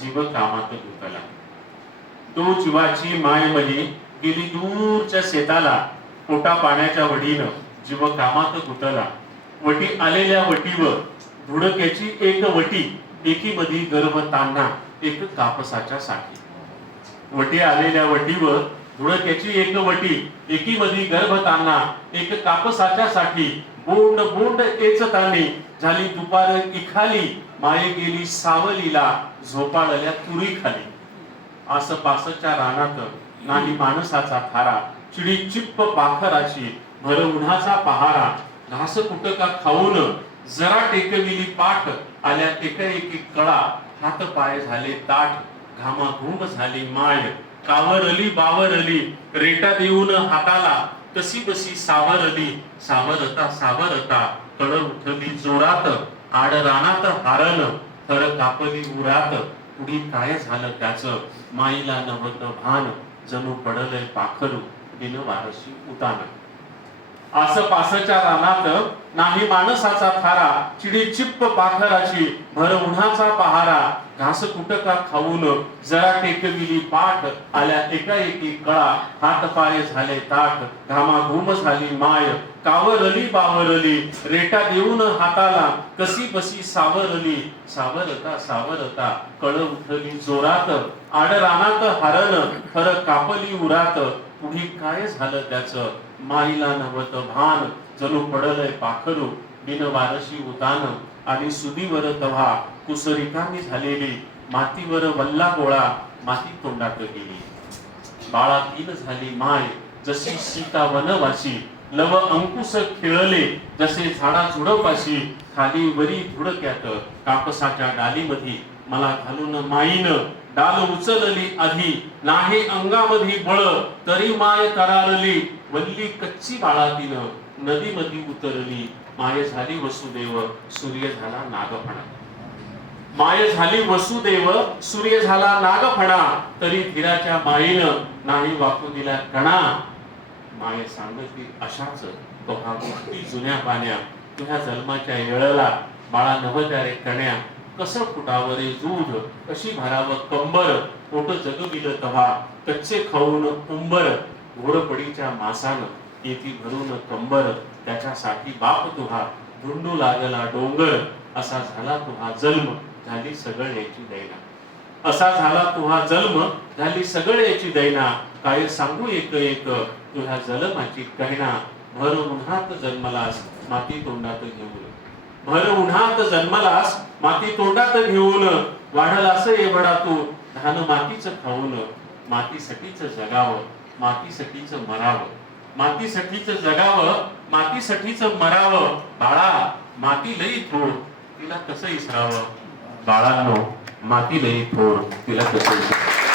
जीव कामात गुंतला. तो जीवाची माय मली गेली दूरच्या शेताला पोटा पाण्याच्या वडीनं जीव कामात गुंतला. वटी आलेल्या वटीवर धुडक्याची एक वटी एकी मधी गर्भ तांना एक कापसाच्या साठी वटी आलेल्या वटीवर धुडक्याची एक वटी एकी मधी गर्भ तांना एक कापसाच्या साठी बोंड बोंड एचत आले. झाली दुपार इखाली. माये गेली सावलीला. झोपाळल्या तुरी खाली आसपासच्या रानात नाही माणसाचा थारा. चिडी चिप्प पाखराची. भर उन्हाचा पहारा. घास कुटका खाऊन जरा टेकविली पाठ. आल्या टेक एकी कळा. हात पाय झाले ताट घामाघूम झाली माय. कावरली बावरली. रेटा देऊन हाताला. कशी बसी सावरली सावरता सावरता कड उठली जोरात आड रानात हारल खर कापली उरात पुढे काय झालं त्याच? माईला नवत भान जणू पडलंय पाखरू बिन वारशी उतान. आसपासच्या रानात नाही माणसाचा थारा चिडी चिप्प पाखराची भर उन्हाचा पहारा. घास कुटका खाऊन जरा टेकविली पाठ आल्या एकाएकी कळा. हात पाय झाले ताठ घामाघूम झाली माय. कावरली बावरली रेटा देऊन हाताला. कसी बसी सावरली सावरता सावरता. कळ उठली जोरात आड रानात हरण खर कापली उरात. पुढे काय झालं त्याचं? माईला नवत भान जणू पडलय पाखरू बिन वारशी उतान. आणि सुदीवर तव्हा कुसरिकामी झालेली मातीवर वल्ला गोळा माती तोंडात गेली. बाळा तीन झाली माय जशी सीता वनवाशी लव अंकुश खेळले जसे झाडा झुडपाशी. खाली वरी धुडक्यात कापसाच्या डालीमध्ये मला घालून माईन. डाल उचलली आधी. नाही अंगामध्ये बळ तरी माय करारली. वल्ली कच्ची बाळा नदी मधी उतरली. माय झाली वसुदेव सूर्य झाला नागफणा. माय झाली वसुदेव सूर्य झाला नागफणा. तरी धीराच्या माईन नाही वाकू दिला कणा. माय सांगती अशाच बघा गोष्टी जुन्या पाण्या. तुझ्या जन्माच्या येळला बाळा नवद्यारे कण्या. कसं फुटावरे दूध कशी भरावं कंबर पोट जगविल तव्हा कच्चे खाऊन उंबर घोडपडीच्या मासानं येती भरून कंबर त्याच्यासाठी बाप तुहा धुंडू लागला डोंगर असा झाला तुहा जन्म झाली सगळ याची दैना. असा झाला तुहा जन्म झाली सगळ याची दैना. काय सांगू एक एक तुझ्या जलमाची कहना भर उन्हात जन्मलास माती तोंडात घेऊन. भर उन्हात जन्मलास माती तोंडात घेऊन वाढलास एवढा तू धान मातीच खाऊन मातीसाठीच जगावं मातीसाठीच मरावं. मातीसाठीच जगावं मातीसाठीच मरावं. बाळा माती लई थोड तिला कसं इसरावं? बाळांनो माती लई थोड तिला कसं इसरावं?